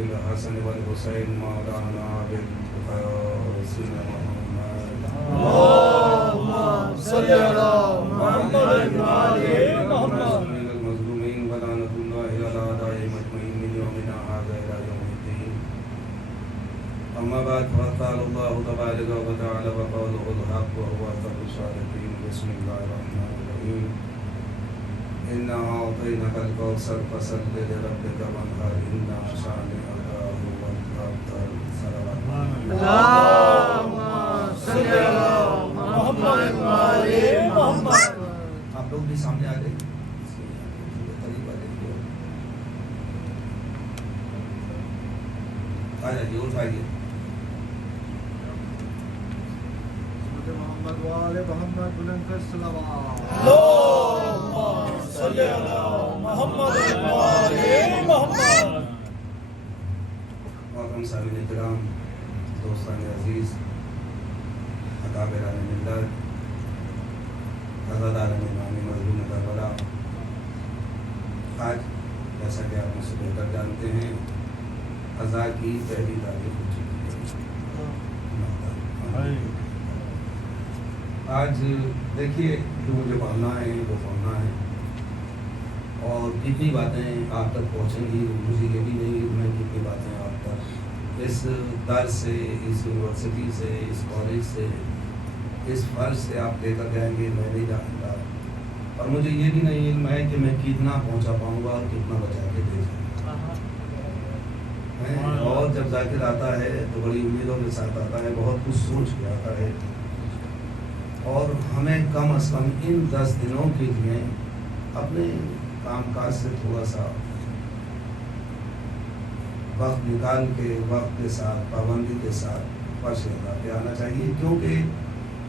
بالحسن والحسين مولانا بالقاسم محمد اللهم صل على محمد وعلى محمد المظلومين ولعنة الله على أعدائهم أجمعين من يومنا هذا إلى يوم الدين. أما بعد فقال الله تبارك وتعالى وقوله الحق وهو أصدق الصادقين. بسم الله الرحمن الرحيم. إنا أعطيناك الكوثر فصل لربك وانحر إن شانئك هو الأبتر. اللهم صل على محمد وعلى محمد. آپ لوگ بھی سامنے آ گئے آ جائیے اٹھائیے. محمد وعلى محمد بلند الصلوات. اللهم صل على محمد وعلى محمد. محترم سامعین کرام، دوستان عزیز، اکابران ملت، عزاداران امام مظلوم کربلا، آج جیسا کہ آپ مجھ سے بہتر جانتے ہیں عزا کی پہلی تاریخ ہو چکی ہے. آج دیکھیے جو مجھے پڑھنا ہے وہ پڑھنا ہے اور کتنی باتیں آپ تک پہنچیں گی مجھے یہ بھی نہیں میں کتنی باتیں آپ تک اس در سے، اس یونیورسٹی سے، اس کالج سے، اس فرض سے آپ لے کر جائیں گے میں نہیں جانتا. اور مجھے یہ بھی نہیں علم ہے کہ میں کتنا پہنچا پاؤں گا اور کتنا بچا کے دے جاؤں گا. اور جب ذاکر آتا ہے تو بڑی امیدوں کے ساتھ آتا ہے، بہت کچھ سوچ کے آتا ہے. اور ہمیں کم از کم ان 10 دنوں کے لیے اپنے کام کاج سے تھوڑا سا وقت نکال کے وقت کے ساتھ پابندی کے ساتھ فرش ادا پہ آنا چاہیے، کیونکہ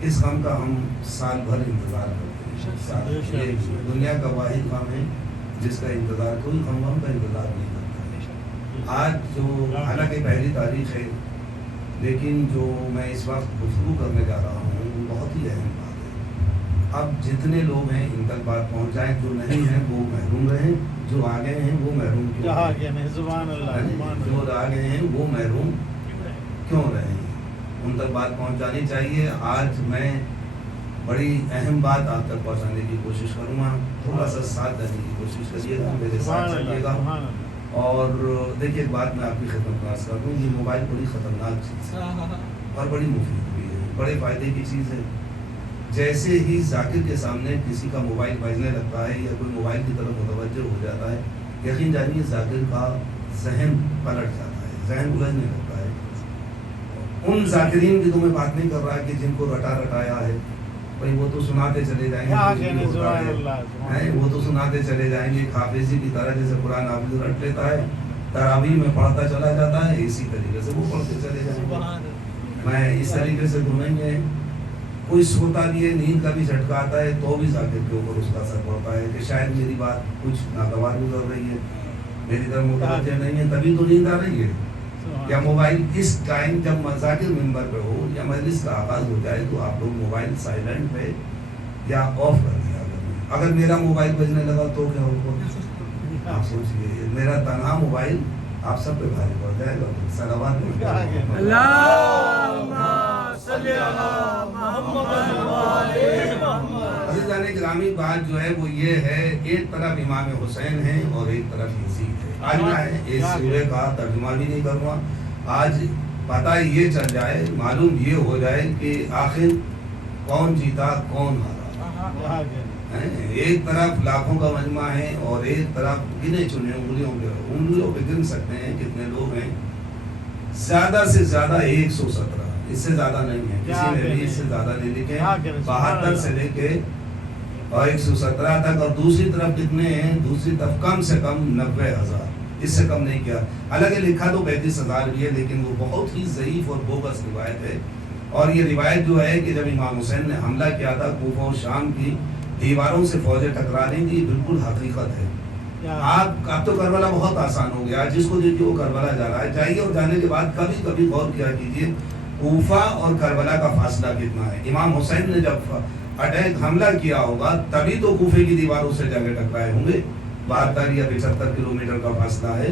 اس غم کا ہم سال بھر انتظار کرتے ہیں. یہ دنیا کا واحد غم ہے جس کا انتظار کوئی غم کا انتظار نہیں کرتا ہے. آج جو حالانکہ پہلی تاریخ ہے لیکن جو میں اس وقت گفتگو کرنے جا رہا ہوں وہ بہت ہی اہم بات ہے. اب جتنے لوگ ہیں ان تک بات پہنچ جائیں، جو نہیں ہیں وہ محروم رہیں، جو آ گئے ہیں وہ محروم کیوں رہیں؟ جو آ گئے ہیں وہ محروم کیوں رہیں؟ ان تک بات پہنچانی چاہیے. آج میں بڑی اہم بات آپ تک پہنچانے کی کوشش کروں گا. تھوڑا سا ساتھ دینے کی کوشش کریے گا، میرے ساتھ چلیے گا. اور دیکھیے ایک بات میں آپ کی خدمت پیش کر دوں، یہ موبائل بڑی خطرناک چیز ہے اور بڑی مفید بھی ہے، بڑے فائدے کی چیز ہے. جیسے ہی ذاکر کے سامنے کسی کا موبائل بجنے لگتا ہے یا کوئی موبائل کی طرف متوجہ ہو جاتا ہے، یقین جانیے ذاکر کا ذہن پلٹ جاتا ہے، ذہن الجھنے لگتا ہے. ان ذاکرین کی تو میں بات نہیں کر رہا کہ جن کو رٹا رٹایا ہے، بھائی وہ تو سناتے چلے جائیں گے، وہ تو سناتے چلے جائیں گے حافظی کی طرح، جیسے قرآن حافظ رٹ لیتا ہے تراویح میں پڑھتا چلا جاتا ہے، اسی طریقے سے وہ پڑھتے چلے جائیں گے. میں اس طریقے سے تو نہیں ہے. کوئی سوتا بھی ہے، نیند کا بھی جھٹکا آتا ہے تو بھی ذاکر کے اوپر اس کا اثر پڑتا ہے کہ شاید میری بات کچھ ناگوار گزر رہی ہے، میری طرف متوجہ نہیں ہے، تبھی تو نیند آ رہی ہے. یا موبائل اس ٹائم جب ذاکر ممبر پہ ہو یا مجلس کا آغاز ہو جائے تو آپ لوگ موبائل سائلنٹ پہ یا آف کر دیا کریں. اگر میرا موبائل بجنے لگا تو کیا ہوگا؟ آپ سوچیے، میرا تنہا موبائل آپ سب پہ بھاری پڑ جائے گا. صلوات میں اللهم صل على محمد وعلى محمد. عزیزان گرامی، بات جو ہے وہ یہ ہے، ایک طرف امام حسین ہے اور ایک طرف یزید ہے. آج میں اس سورے کا ترجمہ بھی نہیں کروں گا. آج پتہ یہ چل جائے، معلوم یہ ہو جائے کہ آخر کون جیتا کون ہارا. ایک طرف لاکھوں کا مجمع ہے اور ایک طرف گنے چنے انگلیوں پہ گن سکتے ہیں کتنے لوگ ہیں. زیادہ سے زیادہ 117، اس سے زیادہ نہیں ہے، کسی نے بھی اس سے زیادہ نہیں لکھے. 72 سے لے کے اور 117 تک. اور دوسری طرف کتنے ہیں؟ دوسری طرف کم سے کم 90,000، اس سے کم نہیں کیا. حالانکہ لکھا تو 35,000 بھی ہے لیکن وہ بہت ہی ضعیف اور بوگس روایت ہے. اور یہ روایت جو ہے کہ جب امام حسین نے حملہ کیا تھا کوفہ و شام کی دیواروں سے فوجیں ٹکرا رہی تھی، بالکل حقیقت ہے. اب تو کربلا بہت آسان ہو گیا، جس کو دیکھیے وہ کربلا جا رہا ہے. جائیے اور جانے کے بعد کبھی کبھی غور کیا کیجیے کوفہ اور کربلا کا فاصلہ کتنا ہے. امام حسین نے جب اٹیک حملہ کیا ہوگا تبھی تو کوفے کی دیواروں سے جا کے ٹکرائے ہوں گے. 72 یا 75 کلومیٹر کا فاصلہ ہے.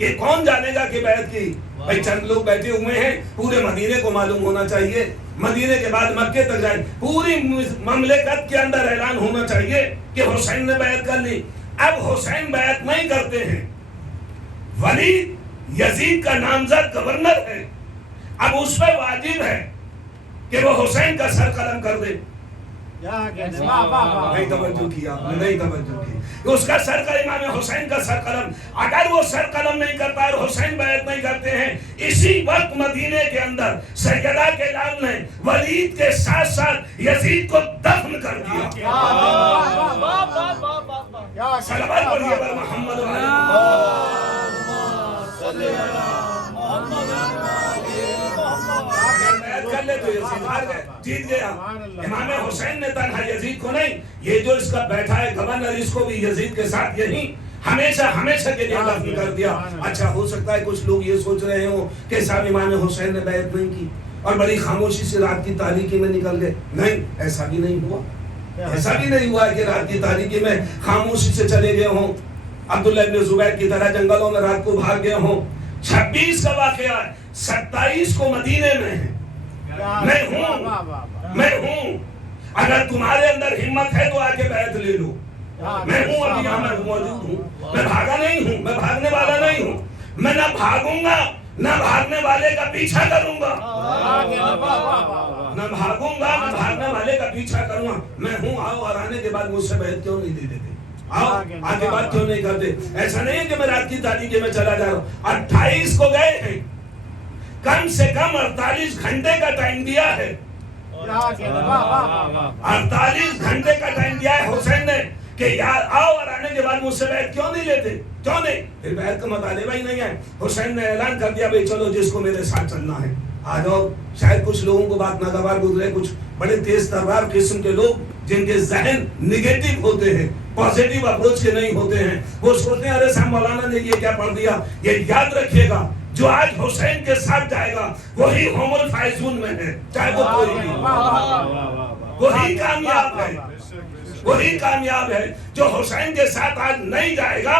کہ کون جانے گا کہ بیعت کی؟ بھائی چند لوگ بیٹھے ہوئے ہیں، پورے مدینے کو معلوم ہونا چاہیے، مدینے کے بعد مکے تک جائیں، پوری مملکت کے اندر اعلان ہونا چاہیے کہ حسین نے بیعت کر لی۔ اب حسین بیعت نہیں کرتے ہیں، ولید یزید کا نامزد گورنر ہے، اب اس پہ واجب ہے کہ وہ حسین کا سر قلم کر دے۔ نہیں توجہ کیا، نہیں توجہ کی، اس کا سر قلم، امام حسین کا سر قلم، اگر وہ سر قلم نہیں کرتا اور حسین بیعت نہیں کرتے ہیں، اسی وقت مدینے کے اندر سیدہ کے لال نے ولید کے ساتھ ساتھ یزید کو دفن کر دیا۔ صلوات پڑھیے پر محمد کر لے تو یزید ہار گئے، جیت گیا۔ امام حسین نے تنہا یزید کو نہیں، یہ جو اس کا بیٹھا ہے گورنر، اس کو بھی یزید کے ساتھ یہی ہمیشہ ہمیشہ کے لیے دفن کر دیا۔ اچھا ہو سکتا ہے کچھ لوگ یہ سوچ رہے ہوں کہ صاحب امام حسین نے بیعت نہیں کی اور بڑی خاموشی سے رات کی تاریکی میں نکل گئے۔ نہیں، ایسا بھی نہیں ہوا، ایسا بھی نہیں ہوا کہ رات کی تاریکی میں خاموشی سے چلے گئے ہوں، عبداللہ ابن زبیر کی طرح جنگلوں میں رات کو بھاگ گئے ہوں۔ 26 کا واقعہ ہے، 27 کو مدینے میں ہے، میں ہوں، اگر تمہارے اندر ہمت ہے تو آ کے بیعت لے لو، میں ہوں، ابھی یہاں میں موجود ہوں، میں بھاگا نہیں ہوں، میں بھاگنے والا نہیں ہوں، میں نہ بھاگوں گا نہ بھاگنے والے کا پیچھا کروں گا، نہ بھاگوں گا نہ بھاگنے والے کا پیچھا کروں گا، میں ہوں، آؤ، اور آنے کے بعد مجھ سے بیعت کیوں نہیں دے دیتے؟ آؤ، آگے بات کیوں نہیں کرتے؟ ایسا نہیں ہے کہ میں رات کی تاریکی میں چلا جا رہا ہوں۔ 28 کو گئے ہیں، کم سے کم 48 گھنٹے کا ٹائم دیا ہے، 48 گھنٹے کا ٹائم دیا ہے حسین نے کہ یار آؤ، اور آنے کے بعد مجھ سے بیعت کیوں نہیں لیتے؟ کیوں نہیں؟ پھر بیعت کا مطالبہ ہی نہیں ہے۔ حسین نے اعلان کر دیا بھئی چلو جس کو میرے ساتھ چلنا ہے آ جاؤ۔ شاید کچھ لوگوں کو بات ناگوار گزرے، کچھ بڑے تیز تربار قسم کے لوگ جن کے ذہن نگیٹو ہوتے ہیں، پازیٹیو اپروچ کے نہیں ہوتے ہیں، وہ سوچتے ہیں ارے صاحب مولانا نے یہ کیا پڑھ دیا۔ یہ یاد رکھیے گا، جو آج حسین کے ساتھ جائے گا وہی ہوم الفائزون میں ہے، چاہے وہ کوئی بھی، وہی کامیاب ہے، وہی کامیاب ہے۔ جو حسین کے ساتھ آج نہیں جائے گا،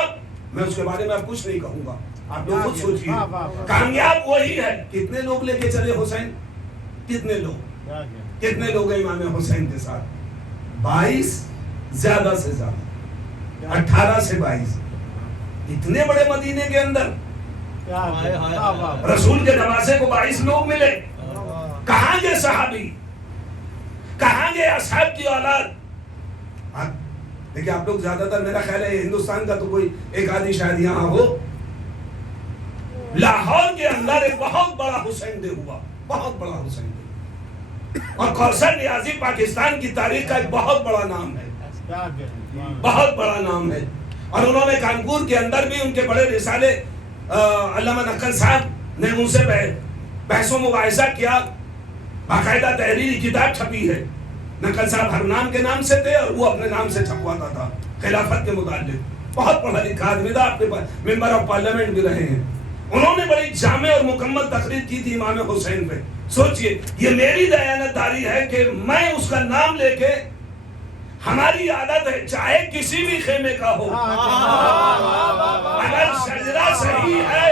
میں اس کے بارے میں اب کچھ نہیں کہوں گا، آپ لوگ خود سوچئے، کامیاب وہی ہے۔ کتنے لوگ لے کے چلے حسین؟ کتنے لوگ ہیں امام حسین کے ساتھ؟ 22، زیادہ سے زیادہ 18 سے 22، اتنے بڑے مدینے کے اندر رسول کے نواسے کو 22 لوگ ملے۔ کہاں گئے صحابی؟ کہاں گئے اصحاب کی اولاد؟ دیکھیں آپ لوگ زیادہ تر، میرا خیال ہے ہندوستان کا تو کوئی ایک آدھی شاید یہاں ہو، لاہور کے اندر ایک بہت بڑا حسین دے ہوا، بہت بڑا حسین دے، اور کوثر نیازی پاکستان کی تاریخ کا ایک بہت بڑا نام ہے، بہت بڑا نام ہے۔ اور انہوں نے کانپور کے اندر بھی ان کے بڑے رسالے، علامہ نقل صاحب نے ان سے بحث و مباحثہ کیا، باقاعدہ تحریری کتاب چھپی ہے۔ نقل صاحب ہر نام کے نام سے تھے اور وہ اپنے نام سے چھپواتا تھا خلافت کے متعلق، بہت پڑھا لکھا آدمی تھا، اپنے ممبر آف پارلیمنٹ بھی رہے ہیں۔ انہوں نے بڑی جامع اور مکمل تقریر کی تھی امام حسین پہ۔ سوچئے، یہ میری دیانتداری ہے کہ میں اس کا نام لے کے، ہماری عادت ہے چاہے کسی بھی خیمے کا ہو، اگر سجدہ صحیح ہے،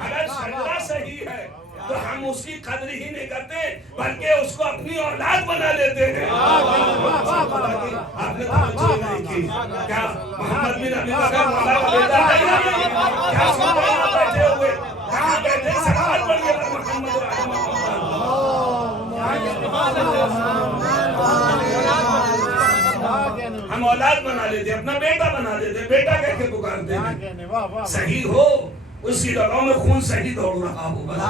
اگر سجدہ صحیح ہے تو ہم اس کی قدر ہی نہیں کرتے بلکہ اس کو اپنی اولاد بنا لیتے ہیں۔ آپ نے توجہ نہیں کی کیا محمد بن ابی بکر مولا کا بیٹا ہے؟ کیا سن رہے ہیں بیٹھے ہوئے؟ کہاں بیٹھے؟ سلام پڑھیے پر محمد ہم اولاد بنا لیتے، اپنا بیٹا بنا لیتے، بیٹا کہہ کے پکارتے ہیں۔ صحیح ہو، اسی رگوں میں خون صحیح دوڑ رہا ہو، بس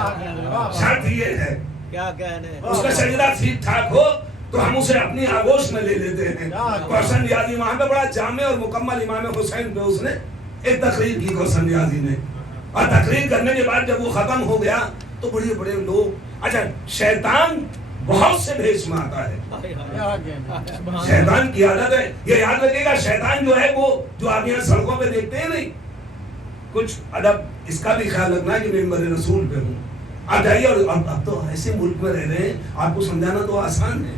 شرط یہ ہے، اس کا سجدہ ٹھیک ٹھاک ہو تو ہم اسے اپنی آغوش میں لے لیتے ہیں۔ کوثر نیازی وہاں پہ بڑا جامع اور مکمل امام حسین پہ اس نے ایک تقریر کی، کوثر نیازی نے، اور تقریر کرنے کے بعد جب وہ ختم ہو گیا تو بڑے بڑے لوگ، اچھا شیطان بہت سے بھیس میں آتا ہے، شیطان کی عادت ہے، یہ یاد رکھے گا، شیطان جو ہے وہ جو آپ یہاں سڑکوں پہ دیکھتے ہیں نہیں، کچھ ادب اس کا بھی خیال رکھنا ہے کہ میں ممبر رسول پہ ہوں، آپ جائیے اور اب تو ایسے ملک میں رہ رہے ہیں آپ کو سمجھانا تو آسان ہے.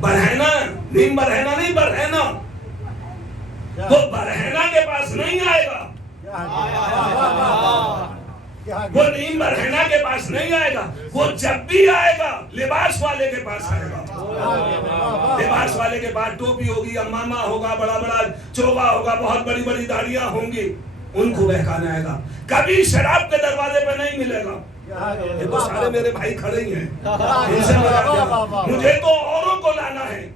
برہنہ نیم برہنہ نہیں برہنہ وہ برہنہ کے پاس نہیں آئے گا. وہ نیم برہنہ کے پاس نہیں آئے گا. وہ جب بھی آئے گا لباس والے کے پاس آئے گا. لباس والے کے پاس ٹوپی ہوگی, امامہ ہوگا, بڑا بڑا چوبا ہوگا, بہت بڑی بڑی داڑیاں ہوں گی, ان کو بہکانے آئے گا. کبھی شراب کے دروازے پہ نہیں ملے گا. یہ تو سارے میرے بھائی کھڑے ہی ہیں, ان سے مجھے تو اوروں کو لانا ہے.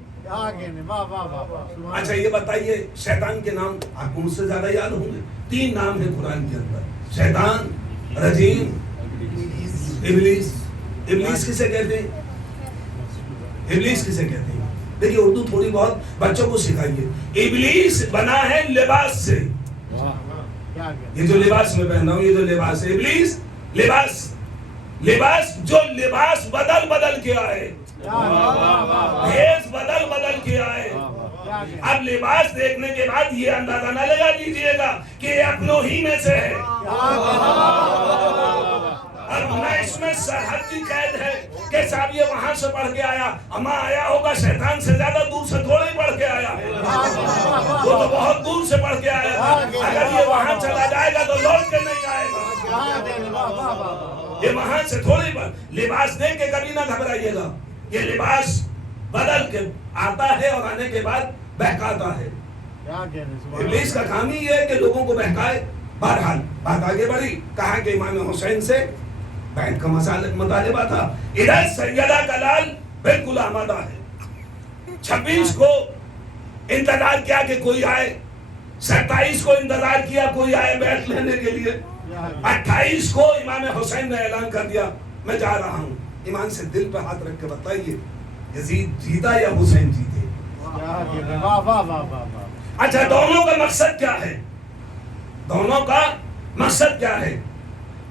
اچھا یہ بتائیے شیطان کے نام آپ کو مجھ سے زیادہ یاد ہوں گے. 3 نام ہیں قرآن کے اندر, شیطان, رجیم, ابلیس. ابلیس کسے کہتے ہیں؟ ابلیس کسے کہتے ہیں؟ دیکھیے اردو تھوڑی بہت بچوں کو سکھائیے. ابلیس بنا ہے لباس سے. یہ جو لباس میں پہن رہا ہوں, یہ جو لباس ہے ابلیس لباس, لباس جو لباس بدل بدل کے آئے, بھیس بدل بدل کے آئے. اب لباس دیکھنے کے بعد یہ اندازہ نہ لگا دیجئے گا کہ یہ اپنوں ہی میں سے ہے, اور نہ اس میں سرحد کی قید ہے کہ صاحب یہ وہاں سے پڑھ کے آیا, اما آیا ہوگا شیطان سے زیادہ دور سے تھوڑا ہی پڑھ کے آیا, وہ تو بہت دور سے پڑھ کے آیا تھا. اگر یہ وہاں چلا جائے گا تو لوٹ کے نہیں آئے گا. یہ وہاں سے تھوڑی لباس دیکھ کے کبھی نہ گھبرائیے گا. یہ لباس بدل کے آتا ہے اور آنے کے بعد بہکاتا ہے. ابلیس کا کام ہی یہ ہے کہ لوگوں کو بہکائے. بہرحال بات آگے بڑھی, کہا کہ امام حسین سے بیعت کا مطالبہ تھا. ادھر سیدہ کا لال بالکل آمادہ ہے. 26 کو انتظار کیا کہ کوئی آئے, 27 کو انتظار کیا کوئی آئے بیعت لینے کے لیے, 28 کو امام حسین نے اعلان کر دیا میں جا رہا ہوں. ایمان سے دل پہ ہاتھ رکھ کے بتائیے یزید جیتا یا حسین جیتے؟ اچھا دونوں کا مقصد کیا ہے؟ دونوں کا مقصد کیا ہے؟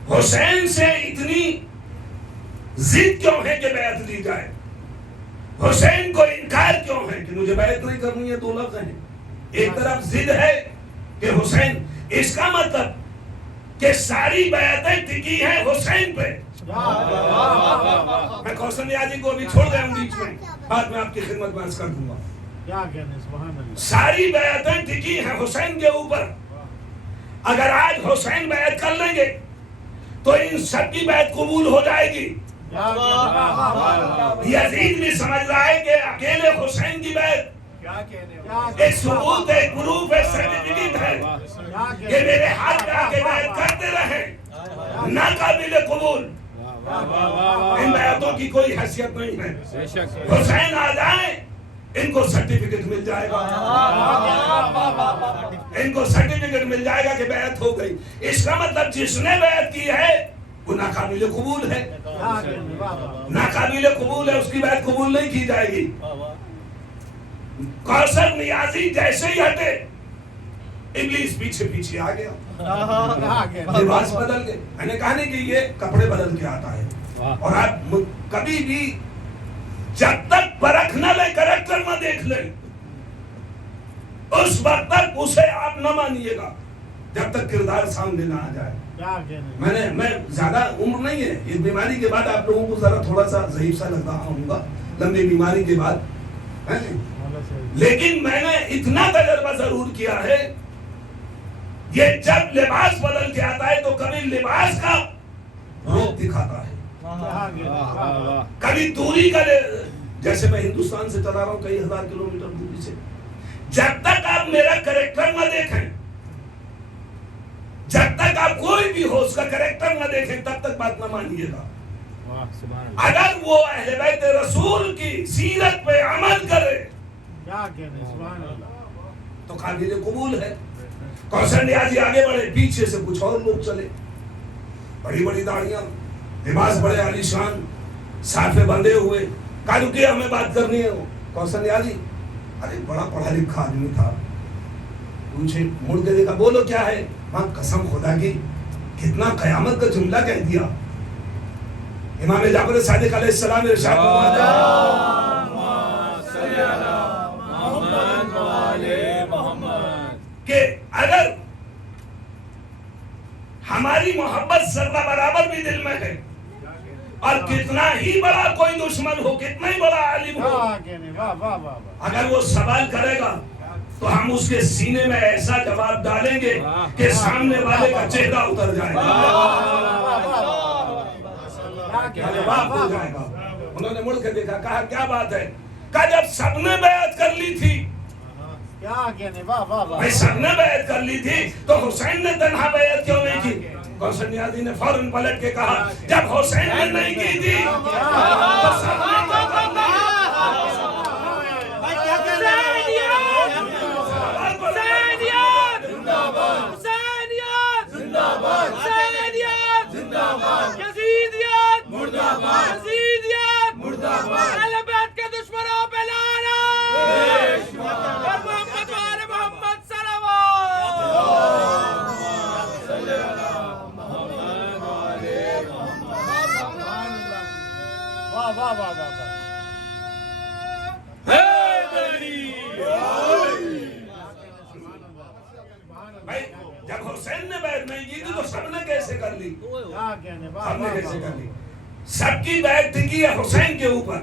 حسین سے اتنی ضد کیوں ہے کہ بیعت لی جائے؟ حسین کو انکار کیوں ہے کہ مجھے بیعت نہیں کرنی ہے؟ 2 لفظ ہیں. ایک طرف ضد ہے کہ حسین, اس کا مطلب کہ ساری بیعتیں ٹکی ہیں حسین پہ. میں کوثر نیازی کو ابھی چھوڑ گیا ہوں بیچ میں, بعد میں آپ کی خدمت میں عرض کر دوں گا. ساری بیعتیں ٹکی ہیں حسین کے اوپر. اگر آج حسین بیعت کر لیں گے تو ان سب کی بیعت قبول ہو جائے گی. یزید بھی سمجھ رہا ہے کہ اکیلے حسین کی بیعت ایک ثبوت, ایک پروف, ایک سرٹیفکیٹ ہے کہ میرے ہاتھ پہ آ کے بیعت کرتے رہے, ناقابل قبول. ان بیعتوں کی کوئی حیثیت نہیں ہے. حسین آ جائیں ان کو سرٹیفکیٹ مل جائے گا, ان کو سرٹیفکیٹ مل جائے گا کہ بیعت ہو گئی. اس کا مطلب جس نے بیعت کی ہے وہ ناقابل قبول ہے, ناقابل قبول ہے, اس کی بیعت قبول نہیں کی جائے گی. کوثر نیازی جیسے ہی ہٹے ابلیس پیچھے پیچھے آ گیا, لباس بدل گئے. میں نے کہا نہیں کہ یہ کپڑے بدل کے آتا ہے, اور آپ کبھی بھی جب تک پرکھ نہ لیں, کریکٹر نہ دیکھ لیں, اس وقت تک اسے آپ نہ مانیے گا جب تک کردار سامنے نہ آ جائے. میں زیادہ عمر نہیں ہے, اس بیماری کے بعد آپ لوگوں کو ذرا تھوڑا سا ضعیف سا لگ رہا ہوں گا, لمبی بیماری کے بعد, لیکن میں نے اتنا تجربہ ضرور کیا ہے, یہ جب لباس بدل کے آتا ہے تو کبھی لباس کا روپ دکھاتا ہے, کبھی دوری کا, جیسے میں ہندوستان سے چلا رہا ہوں کئی ہزار کلومیٹر دوری سے, جب تک آپ میرا کریکٹر نہ دیکھیں, جب تک آپ کوئی بھی ہو اس کا کریکٹر نہ دیکھیں, تب تک بات نہ مانیے گا. اگر وہ اہل بیت رسول کی سیرت پہ عمل کرے تو قابل قبول ہے. کوثر نیازی آگے بڑھے, پیچھے سے کچھ اور لوگ چلے, بڑی بڑی داڑیاں, لباس بڑے عالیشان, صافے بندھے ہوئے. کہا کہ ہمیں بات کرنی ہے. کوثر نیازی ارے بڑا پڑھا لکھا آدمی تھا, پوچھے, مڑ کے دیکھا, بولو کیا ہے؟ ہاں قسم خدا کی کتنا قیامت کا جملہ کہہ دیا. امام جعفر صادق علیہ السلام ارشاد فرماتے کہ اگر ہماری محبت ذرہ برابر بھی دل میں ہے، اور کتنا ہی بڑا کوئی دشمن ہو، کتنا ہی بڑا عالم ہو، اگر وہ سوال کرے گا تو ہم اس کے سینے میں ایسا جواب ڈالیں گے کہ سامنے والے کا چہرہ اتر جائے گا، جواب ہو جائے گا۔ انہوں نے مڑ کے دیکھا، کہا کیا بات ہے؟ کہا جب سب نے بیعت کر لی تھی، بھائی سب نے بیعت کر لی تھی تو حسین نے تنہا بیعت کیوں نہیں کی؟ کوثر نیازی نے فوراً پلٹ کے کہا، جب حسین نے نہیں کی تھی تو سب نے کیوں کرنا؟ بھائی جب حسین نے بیعت نہیں کی تھی تو سب نے کیسے کر لی؟ سب نے کیسے کر لی؟ سب کی بیعت تھی ہے حسین کے اوپر،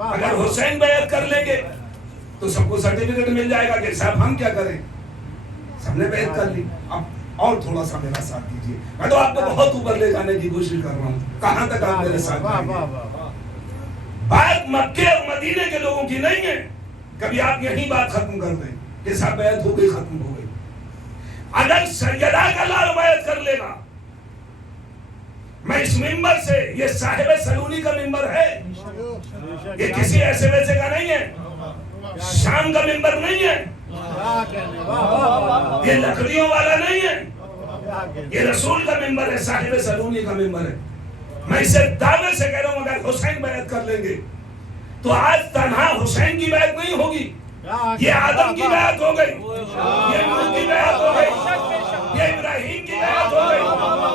اگر حسین بیعت کر لیں گے تو سب کو سرٹیفکیٹ مل جائے گا کہ صاحب ہم کیا کریں، سب نے بیعت کر لی۔ اب اور تھوڑا سا میرا ساتھ دیجیے، میں تو آپ کو بہت اوپر لے جانے کی کوشش کر رہا ہوں، کہاں تک آپ میرے ساتھ جائیں گے؟ بات مکے اور مدینے کے لوگوں کی نہیں ہے، کبھی آپ یہی بات ختم کر دیں کہ صاحب بیعت ہو گئی، ختم ہو گئی۔ اگر سیدہ کا لال بیعت کر لے گا، میں اس ممبر سے، یہ صاحب سلونی کا ممبر ہے، یہ کسی ایسے ویسے کا نہیں ہے، شام کا ممبر نہیں ہے، یہ لکڑیوں والا نہیں ہے، یہ رسول کا ممبر ہے، صاحب سلونی کا ممبر ہے۔ میں اسے دعوے سے کہہ رہا ہوں اگر حسین بیعت کر لیں گے تو آج تنہا حسین کی بیعت نہیں ہوگی، یہ آدم کی بیعت ہو گئی، یہ نوح کی بیعت ہو گئی، یہ ابراہیم کی بیعت ہو گئی،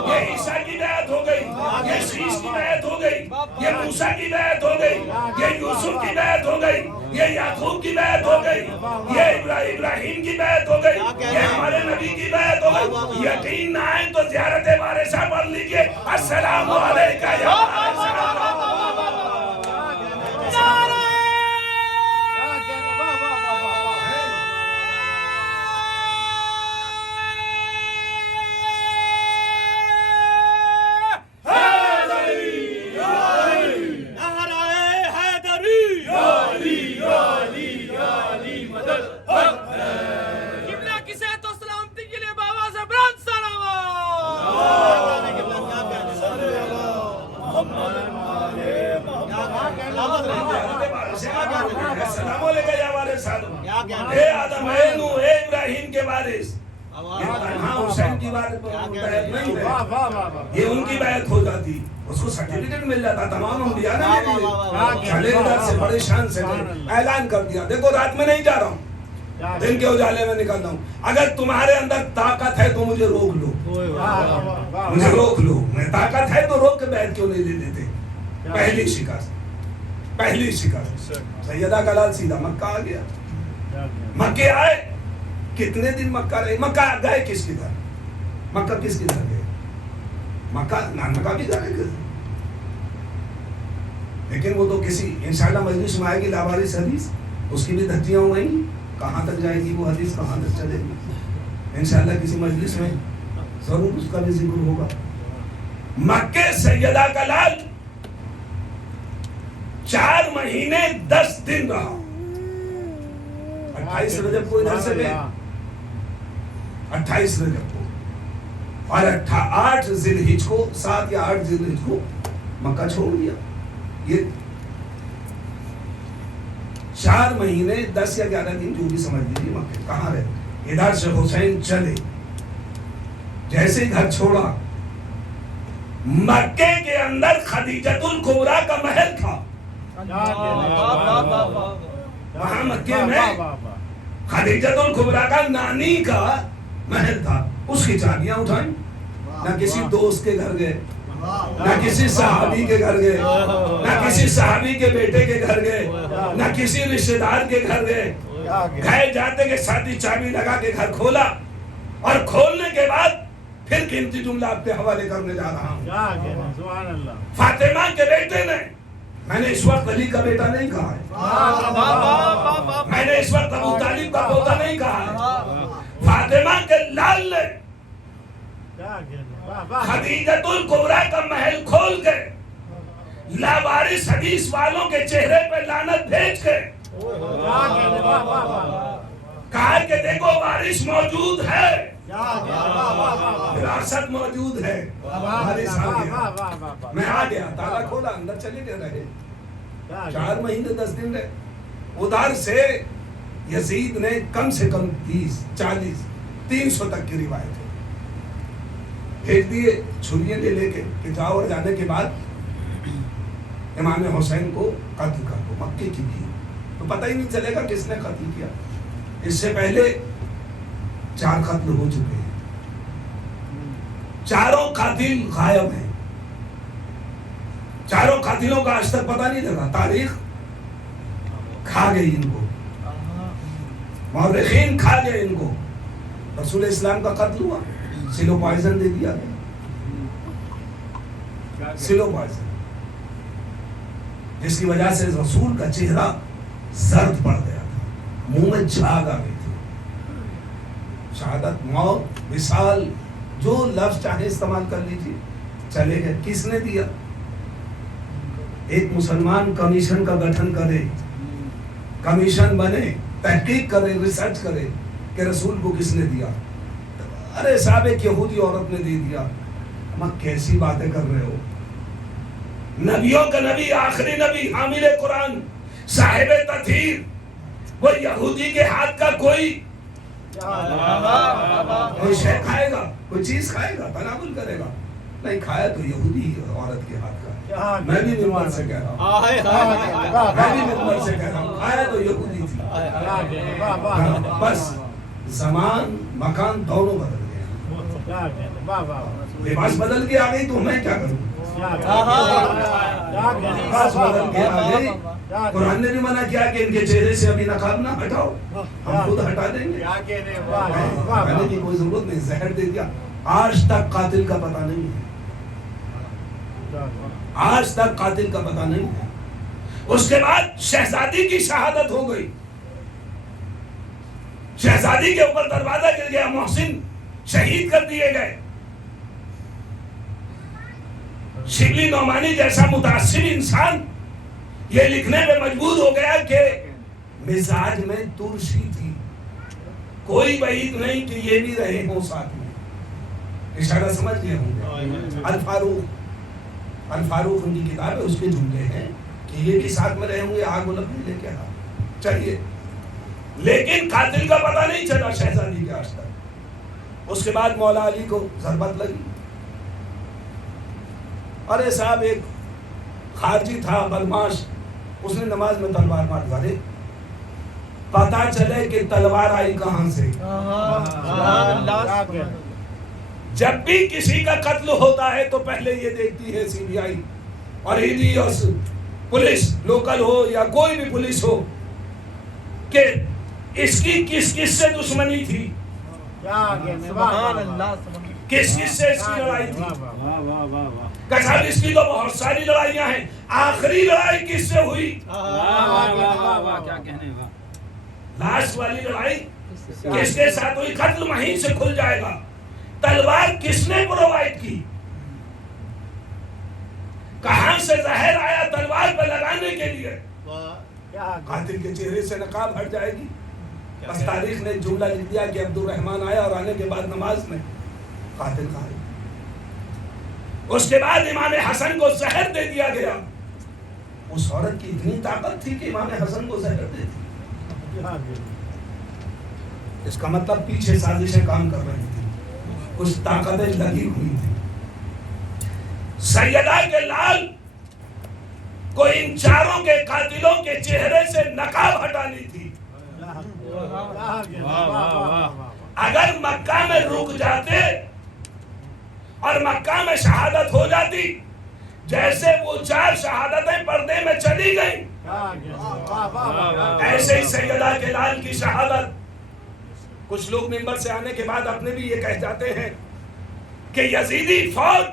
یہ عیسیٰ کی بیعت ہو گئی، یہ شیش کی بیعت ہو گئی، یہ موسیٰ کی بیعت ہو گئی، یہ یوسف کی بیعت ہو گئی، یہ یعقوب کی بیعت ہو گئی، یہ ابراہیم کی بیعت ہو گئی، یہ ہمارے نبی کی بیعت ہو گئی۔ یقین نہ آئے تو زیارت وارثہ پڑھ لیجئے، السلام علیکہ یا السلام علیکم یا وارث صاحب، اے آدم، اے نوح، اے ابراہیم کے وارث، یہ تنہا حسین کی بیعت نہیں ہے، یہ ان کی بیعت ہو جاتی، اس کو سرٹیفکیٹ مل جاتا، تمام انبیاء نے چلے ادھر سے بڑے شان سے اعلان کر دیا، دیکھو رات میں نہیں جا رہا ہوں، دن کے اجالے میں نکل رہا ہوں، اگر تمہارے اندر طاقت ہے تو مجھے روک لو، مجھے روک لو، میں طاقت ہے تو روک کے بیعت کیوں نہیں لے لیتے؟ پہلی شکست، پہلی شکست، سیدہ کا لال سیدھا مکہ آ گیا، مکہ آئے، کتنے دن مکہ رہے؟ مکہ گئے کس کی گھر؟ مکہ کس کی گھر گئے؟ مکہ نانا کا بھی گھر ہے، لیکن وہ تو کسی انشاءاللہ مجلس میں آئے گی لاوارث حدیث، اس کی بھی دھجیاں ہوئیں گی، کہاں تک جائے گی وہ حدیث، کہاں تک چلے گی؟ انشاءاللہ کسی مجلس میں ضرور اس کا بھی ذکر ہوگا۔ مکہ سیدہ کا لال 4 مہینے 10 دن رہا، 28 رجب کو ادھر سے گئے، 28 رجب کو، اور 8 ذی الحجہ کو، 7 یا 8 ذی الحجہ کو مکہ چھوڑ دیا۔ یہ 4 مہینے 10 یا 11 دن جو بھی سمجھ لیجیے مکہ کہاں رہے۔ ادھر سے حسین چلے، جیسے ہی گھر چھوڑا، مکے کے اندر خدیجۃ الکبریٰ کا محل تھا، وہاں مکے میں خدیجۃ الکبریٰ کا نانی کا محل تھا، اس کی چابیاں اٹھائیں، نہ کسی دوست کے گھر گئے، نہ کسی صحابی کے گھر گئے، نہ کسی صحابی کے بیٹے کے گھر گئے، نہ کسی رشتہ دار کے گھر گئے، گئے جاتے کے ساتھ ہی چابی لگا کے گھر کھولا، اور کھولنے کے بعد پھر قیمتی جملہ آپ کے حوالے کرنے جا رہا ہوں. کیا کہنا ہے، سبحان اللہ. فاطمہ کے بیٹے نے، میں نے اس وقت علی کا بیٹا نہیں کہا ہے، میں نے اس وقت ابو طالب کا پوتا نہیں کہا ہے، فاطمہ کے لال نے کیا کہنا ہے، واہ واہ. خدیجۃ الکبریٰ کا محل کھول کے لاوارث حدیث والوں کے چہرے پہ لعنت بھیج کے کیا کہنا ہے، واہ واہ واہ. کہا کہ دیکھو وارث موجود ہے، کیا کہنا ہے، واہ واہ واہ. وراثت موجود ہے. وارث آ گیا، میں آ گیا، تالا کھولا، اندر چلے گئے رہے. 4 مہینے 10 دن رہے. ادھر سے یزید نے کم سے کم 30 40 300 تک کی روایت ہے بھیج دیے چھریاں لے کے کہ جاؤ، اور جانے کے بعد امام حسین کو قتل کر دو. مکے کی تھی تو پتہ ہی نہیں چلے گا کس نے قتل کیا. اس سے پہلے 4 قتل ہو چکے ہیں، چاروں قاتل غائب ہیں. چاروں قاتلوں کا آج تک پتہ نہیں لگا. تاریخ کھا گئی ان کو، مورخین کھا گئے ان کو. رسول اسلام کا قتل ہوا، سلو پوائزن دے دیا گیا. سلو پوائزن، جس کی وجہ سے رسول کا چہرہ زرد پڑ گیا تھا، منہ میں جھاگ آ گئی تھی. شہادت، موت، وصال، جو لفظ چاہے استعمال کر لیجیے، چلے گئے. کس نے دیا؟ ایک مسلمان کمیشن کا گٹھن کرے، کمیشن بنے، تحقیق کرے، ریسرچ کرے کہ رسول کو کس نے دیا. ارے صاحب ایک یہودی عورت نے دے دیا. اما کیسی باتیں کر رہے ہو؟ نبیوں کا نبی، آخری نبی، حامل قرآن، صاحب تطہیر، وہ یہودی کے ہاتھ کا کوئی شے کھائے گا، کوئی چیز کھائے گا، تناول کرے گا؟ نہیں کھایا تو یہودی عورت کے ہاتھ کا. میں بھی ممبر سے کہہ رہا ہوں، میں بھی ممبر سے کہہ رہا ہوں، کھایا تو یہودی تھی. بس زمان مکان دونوں بدل گئے، لباس بدل کے آ گئی تو میں کیا کروں؟ لباس بدل کے آ گئی. قرآن نے بھی منع کیا کہ ان کے چہرے سے ابھی نقاب نہ ہٹاؤ، ہم خود ہٹا دیں گے. کہنے کی کوئی ضرورت نہیں، زہر دے دیا. آج تک قاتل کا پتہ نہیں ہے، آج تک قاتل کا پتہ نہیں ہے. اس کے بعد شہزادی کی شہادت ہو گئی، شہزادی کے اوپر دروازہ گر گیا، محسن شہید کر دیے گئے. شبلی نعمانی جیسا متعصب انسان یہ لکھنے پہ مجبور ہو گیا کہ مزاج میں ترشی تھی، کوئی بعید نہیں کہ یہ بھی رہے ہوں ساتھ میں. اشارہ سمجھ گئے ہوں گے. الفاروق ان کی کتاب ہے، اس کے جملے ہیں کہ یہ بھی ساتھ میں رہے ہوں گے. آگ و لکڑی لے کے آ چلیے، لیکن قاتل کا پتہ نہیں چلا شہزادی کے آج تک. اس کے بعد مولا علی کو ضربت لگی. ارے صاحب ایک خارجی تھا بدماش، اس نے نماز میں تلوار مار دی. پتہ چلے کہ تلوار آئی کہاں سے. جب بھی کسی کا قتل ہوتا ہے تو پہلے یہ دیکھتی ہے سی بی آئی اور ای ڈی اور پولیس، لوکل ہو یا کوئی بھی پولیس ہو، کہ اس کی کس کس سے دشمنی تھی، کس کس سے اس کی لڑائی تھی. صاحب اس کی تو بہت ساری لڑائیاں ہیں، آخری لڑائی کس سے ہوئی؟ لاسٹ والی لڑائی کس کے ساتھ ہوئی؟ قتل وہیں سے کھل جائے گا. تلوار کس نے پرووائڈ کی؟ کہاں سے زہر آیا تلوار پہ لگانے کے لیے؟ قاتل کے چہرے سے نقاب ہٹ جائے گی. بس تاریخ نے جملہ لکھ دیا کہ عبد الرحمن آیا اور آنے کے بعد نماز میں قاتل غائب. اس کے بعد امام حسن کو زہر دے دیا گیا. اس عورت کی اتنی طاقت تھی کہ امام حسن کو زہر دے دی. اس کا مطلب پیچھے سازشیں کام کر رہی تھی، کچھ طاقتیں لگی ہوئی تھی. سیدہ کے لال کو ان چاروں کے قاتلوں کے چہرے سے نقاب ہٹانی تھی. اگر مکہ میں رک جاتے اور مکہ میں شہادت ہو جاتی، جیسے وہ 4 شہادتیں پردے میں چلی گئیں، ایسے ہی سیدہ کے لال کی شہادت. کچھ لوگ منبر سے آنے کے بعد اپنے بھی یہ کہہ جاتے ہیں کہ یزیدی فوج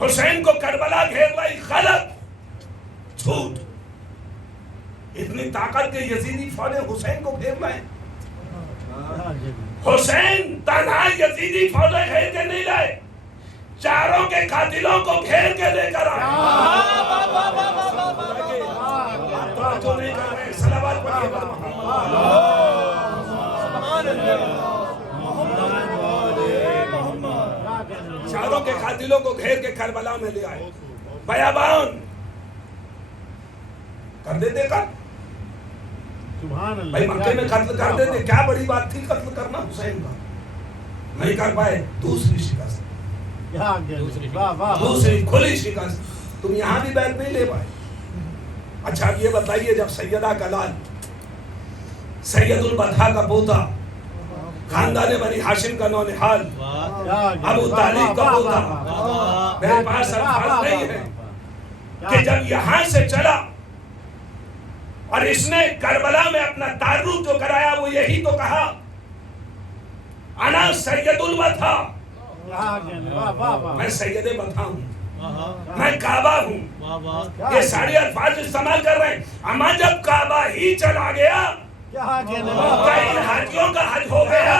حسین کو کربلا گھیر رہی، غلط، جھوٹ. اتنی طاقت کے یزیدی فوجیں حسین کو گھیر رہے ہیں. حسین تنہا یزیدی فوجیں گھیر کے نہیں لائے، چاروں کے قاتلوں کو گھیر کے لے کر آئے. توجہ نہیں کر رہے، صلوات پڑھیے بر محمد. چاروں کے قاتلوں کو گھیر کے کربلا میں لے آئے، بیابان کر دیتے. کا سبحان اللہ. بھائی مکے میں قتل کر دیتے، کیا بڑی بات تھی قتل کرنا حسین کا؟ نہیں کر پائے. دوسری شکست، دوسری کھلی شکست. تم یہاں بھی بیعت نہیں لے پائے. اچھا یہ بتائیے، جب سیدہ کا لال، سید البطحاء کا پوتا، خاندان بنی ہاشم کا نونہال، ابو طالب کا پوتا، میرے پاس الفاظ نہیں ہے کہ جب یہاں سے چلا اور اس نے کربلا میں اپنا تعارف جو کرایا وہ یہی تو کہا، انا سید البطحاء، میں سید بطحاء ہوں، میں کعبہ ہوں. یہ سارے الفاظ استعمال کر رہے ہیں. اما جب کعبہ ہی چلا گیا کیا ان حاجیوں کا حج ہو گیا؟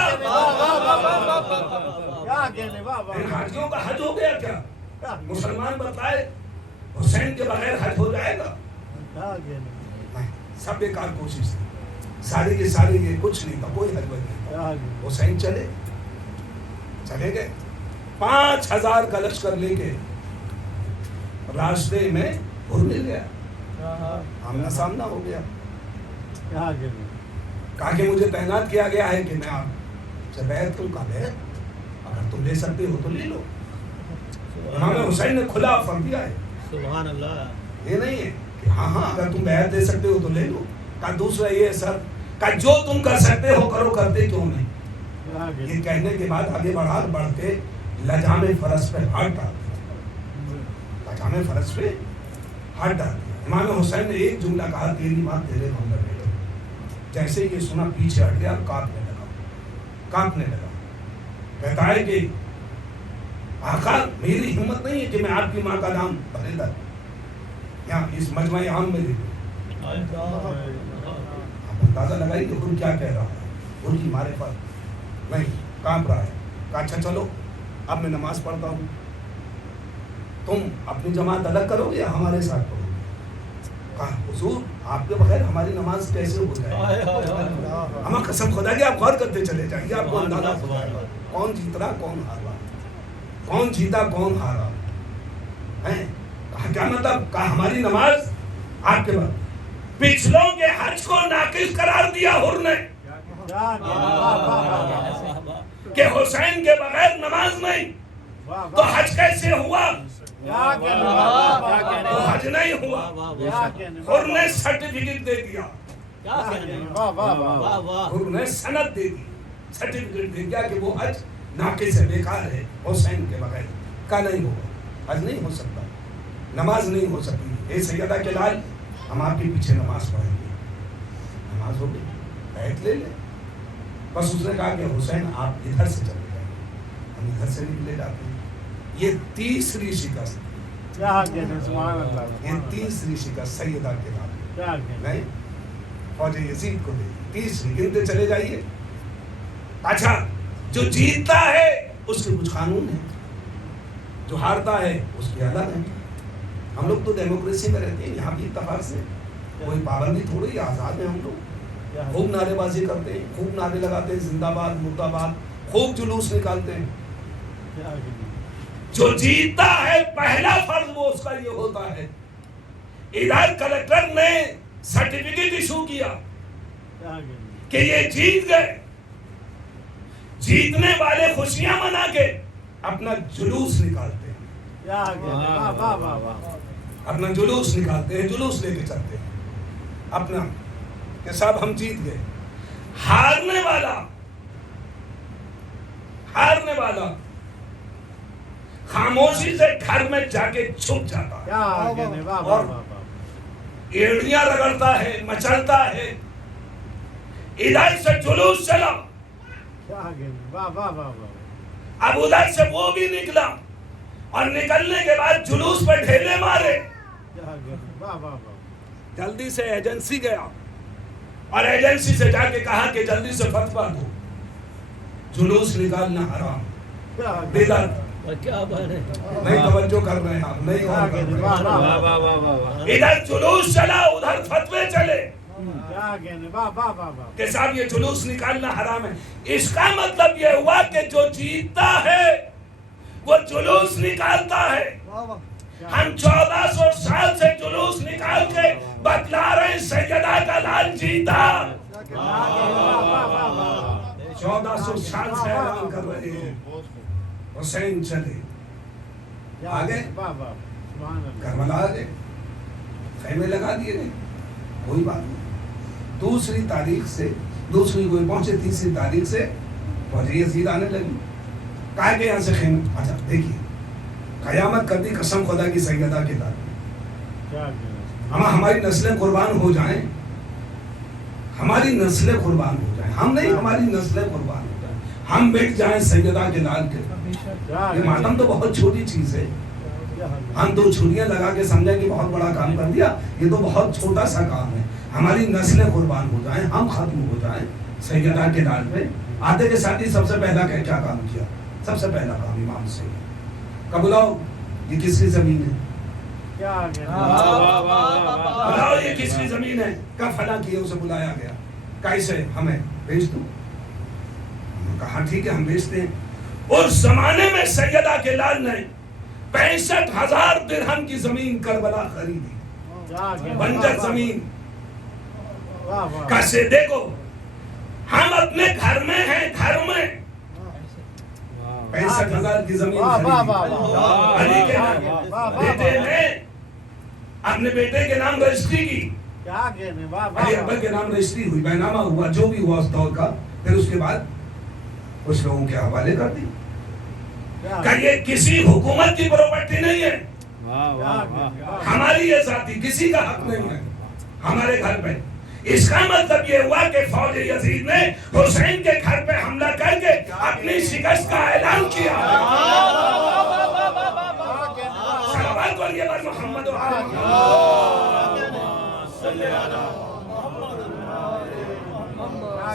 ان حاجیوں کا حج ہو گیا کیا؟ مسلمان بتائے حسین کے بغیر حج ہو جائے گا؟ نہیں، سب بیکار کوشش تھی. سارے کے سارے یہ کچھ نہیں تھا، کوئی حج نہیں. حسین چلے گئے 5000 کا لشکر لے کے. راستے میں مل گیا، آمنا سامنا ہو گیا. کہا کہ مجھے تعینات کیا گیا ہے کہ میں آپ سے بیعت تم کا بیعت اگر تم لے سکتے ہو تو لے لو. امام حسین نے کھلا آفر دیا ہے. سبحان اللہ. یہ نہیں ہے کہ ہاں اگر تم بیعت دے سکتے ہو تو لے لو. کہا دوسرا یہ ہے سر، کہا جو تم کر سکتے ہو کرو، کرتے کیوں نہیں؟ یہ کہنے کے بعد آگے بڑھ کے لجام فرس پہ ہاتھ ڈال دیا. لجام فرس پہ ہاتھ ڈال دیا. امام حسین نے ایک جملہ کہا، تیری بات تیرے بندر میں. جیسے یہ سنا پیچھے ہٹ گیا، کانپنے لگا. کہتا ہے کہ آقا میری ہمت نہیں ہے کہ میں آپ کی ماں کا نام بھرے دا یہاں اس مجمع عام میں لے لوں. آپ اندازہ لگائیے کہ خود کیا کہہ رہا ہے. ان کی معرفت نہیں، کانپ رہا ہے. کہا اچھا چلو اب میں نماز پڑھتا ہوں، تم اپنی جماعت الگ کرو گے یا ہمارے ساتھ پڑھو گے؟ کہا حضور آپ کے بغیر ہماری نماز کیسے ہو جائے؟ ہمیں قسم خدا کی آپ غور کرتے چلے جائیے، آپ کو اندازہ ہو جائے گا کون جیت رہا کون ہارا، کون جیتا کون ہارا ہے. کہا کیا مطلب؟ کہا ہماری نماز آپ کے بعد پچھلوں کے حج کو ناقص قرار دیا حر نے کہ حسین کے بغیر نماز نہیں، تو حج کیسے ہوا؟ تو حج نہیں ہوا. حر نے سرٹیفکیٹ دے دیا، حر نے سند دے دی، سرٹیفکیٹ دے دیا کہ وہ حج ناقص ہے، بیکار ہے حسین کے بغیر. کا نہیں ہوگا، حج نہیں ہو سکتا، نماز نہیں ہو سکتی. اے سیدہ کے لال ہم آپ کے پیچھے نماز پڑھیں گے. نماز ہو گئی، بیعت لے لیں. بس اس نے کہا کہ حسین آپ ادھر سے چلے جائیں، ہم ادھر سے نکلے جاتے ہیں. یہ تیسری شکست، یہ تیسری شکست سیدہ کے لال نہیں فوج یزید کو دے. تیسری گنتے چلے جائیے. اچھا جو جیتتا ہے اس کے کچھ قانون ہیں، جو ہارتا ہے اس کے الگ ہیں. ہم لوگ تو ڈیموکریسی میں رہتے ہیں، یہاں بھی اتفاق سے کوئی پابندی تھوڑی، آزاد ہیں ہم لوگ. خوب نعرے بازی کرتے ہیں، خوب نعرے لگاتے ہیں، زندہ باد مردہ باد، خوب جلوس نکالتے ہیں. جو جیتتا ہے پہلا فرض وہ اس کا یہ ہوتا ہے، ادھر کلکٹر نے سرٹیفکیٹ ایشو کیا کہ یہ جیت گئے. جیتنے والے خوشیاں منا کے اپنا جلوس نکالتے ہیں، اپنا جلوس نکالتے ہیں، جلوس لے کے چلتے ہیں اپنا کہ صاحب ہم جیت گئے. ہارنے والا خاموشی سے گھر میں جا کے چھپ جاتا ہے اور ایڑیاں رگڑتا ہے، مچلتا ہے. ادھر سے جلوس چلا، اب ادھر سے وہ بھی نکلا اور نکلنے کے بعد جلوس پر ڈھیلے مارے. جلدی سے ایجنسی گیا اور ایجنسی سے جا کے کہا کہ جلدی سے فتویٰ دو, جلوس نکالنا حرام. بدعت. نہیں توجہ کر رہے ہیں آپ, نہیں غور کر رہے ہیں. ادھر جلوس چلا, ادھر فتوے چلے کہ صاحب یہ جلوس نکالنا حرام ہے. اس کا مطلب یہ ہوا کہ جو جیتتا ہے وہ جلوس نکالتا ہے. ہم 1400 سال سے جلوس نکال کے بتلا رہے ہیں سیدہ کا لال جیتا. 1400 سال سے اعلان کر رہے ہیں حسین چلے آگے, کربلا آگے, خیمے لگا دیے گئے, کوئی بات نہیں. دوسری تاریخ سے دوسری کوئی پہنچے, تیسری تاریخ سے پہنچے یزید آنے لگی. کہا کہ یہاں سے خیمے. اچھا دیکھیے, قیامت کر دی قسم خدا کی سیدہ کے دار, ہماری نسلیں قربان ہو جائیں, ہماری نسلیں قربان ہو جائیں, ہم نہیں, ہماری نسلیں قربان ہو جائیں, ہم مٹ جائیں سیدہ کے لال کے. یہ ماتم تو بہت چھوٹی چیز ہے. ہم 2 چھریاں لگا کے سمجھیں کہ بہت بڑا کام کر دیا, یہ تو بہت چھوٹا سا کام ہے. ہماری نسلیں قربان ہو جائیں, ہم ختم ہو جائیں سیدہ کے لال پہ. آتے کے ساتھ ہی سب سے پہلا کیا کام کیا؟ سب سے پہلا کام امام سے کب بلاؤ یہ کس کی زمین ہے, بلاؤ یہ کس کی زمین ہے, کب فلاں کیے, اسے بلایا گیا. کیسے, ہمیں بیچ دو. کہا ٹھیک ہے ہم بیچتے ہیں. اس زمانے میں سیدہ کے لال نے 65,000 درہم کی زمین کربلا خریدی, بنجر زمین. کیسے دیکھو, ہم اپنے گھر میں ہیں, گھر میں 65,000 کی زمین خریدی. علی کے بیٹے نے اپنے بیٹے کے نام رجسٹری کی, علی اکبر کے نام رجسٹری ہوئی, بینامہ ہوا, جو بھی ہوا اس دور کا. پھر اس کے بعد کچھ لوگوں کے حوالے کر دی کہ یہ کسی حکومت کی پراپرٹی نہیں ہے, ہماری یہ ذاتی, کسی کا حق نہیں ہے ہمارے گھر پہ. اس کا مطلب یہ ہوا کہ فوج یزید نے حسین کے گھر پہ حملہ کر کے اپنی شکست کا اعلان کیا. صلوات علی محمد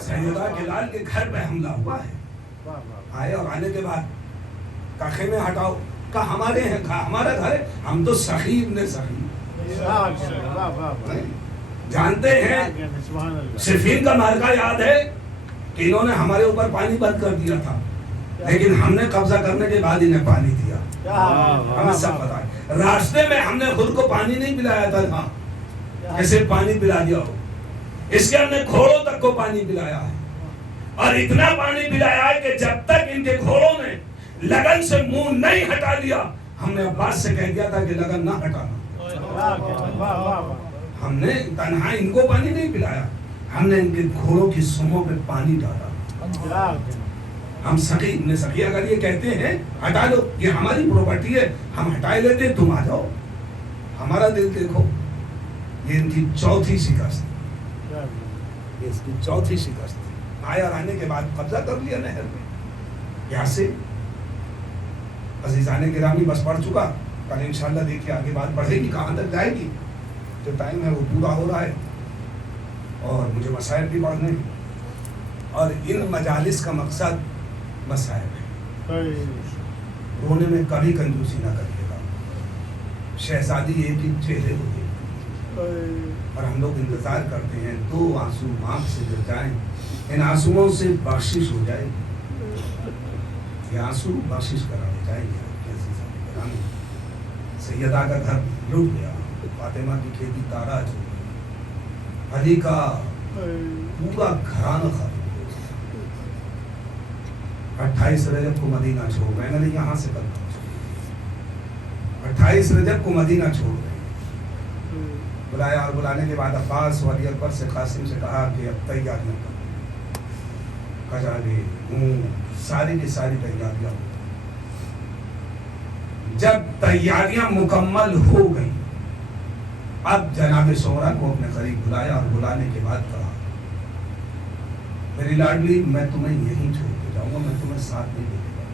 سیدہ کے لال کے گھر پہ حملہ ہوا ہے. آئے اور آنے کے بعد کہا خیمے ہٹاؤ, کہا ہمارے ہیں, کہا ہمارا گھر ہے, ہم تو سخی ابن سخی. جانتے ہیں صفین کا معرکہ یاد ہے کہ انہوں نے ہمارے اوپر پانی بند کر دیا تھا, لیکن ہم نے قبضہ کرنے کے بعد انہیں پانی دیا. ہمیں سب پتا ہے. راستے میں ہم نے خود کو پانی نہیں پلایا تھا, کہ صرف پانی پلا دیا ہو. اس کے ہم نے گھوڑوں تک کو پانی پلایا ہے, اور اتنا پانی پلایا ہے کہ جب تک ان کے گھوڑوں نے لگن سے منہ نہیں ہٹا لیا, ہم نے عباس سے کہہ دیا تھا کہ لگن نہ ہٹانا. ہم نے تنہا ان کو پانی نہیں پلایا, ہم نے ان کے گھوڑوں کی سموں پہ پانی ڈالا. ہم سخی ابن سخی, اگر یہ کہتے ہیں ہٹا لو, یہ ہماری پراپرٹی ہے, ہم ہٹائے لیتے ہیں, تم آ جاؤ. ہمارا دل دیکھو, یہ ان کی چوتھی شکست, یہ اس کی چوتھی شکست. آیا اور آنے کے بعد قبضہ کر لیا نہر میں. یہاں سے عزیزان گرامی بس پڑھ چکا, کل انشاءاللہ دیکھیے آگے بات بڑھے گی, کہاں تک جائے گی. جو ٹائم ہے وہ پورا ہو رہا ہے, اور مجھے مسائل بھی پڑھنے ہیں, اور ان مجالس کا مقصد مسائل ہے. رونے میں کبھی کنجوسی نہ کریے گا. شہزادی ایک ہی چہرے ہوتے ہیں, اور ہم لوگ انتظار کرتے ہیں 2 آنسو آنکھ سے گر جائیں, ان آنسوؤں سے بخشش ہو جائے گی. یہ آنسو بخشش کرا دے جائیں گے. سیدہ کا گھر لوٹ گیا, فاطمہ کی کھیتی تاراج ہو گئی, علی کا پورا گھرانہ ختم ہو گیا. 28 رجب کو مدینہ چھوڑ گئے, میں نے یہاں سے کرنا 28 رجب کو مدینہ چھوڑ گئے. بلایا, اور بلانے کے بعد عباس و علی اکبر سے قاسم سے کہا کہ اب تیاریاں کرو. کہا ساری کی ساری تیاریاں. جب تیاریاں مکمل ہو گئیں, اب جناب سورا کو اپنے قریب بلایا, اور بلانے کے بعد کہا میری لاڈلی, میں تمہیں یہیں چھوڑ کے جاؤں گا, میں تمہیں ساتھ نہیں لے کے جاؤں گا.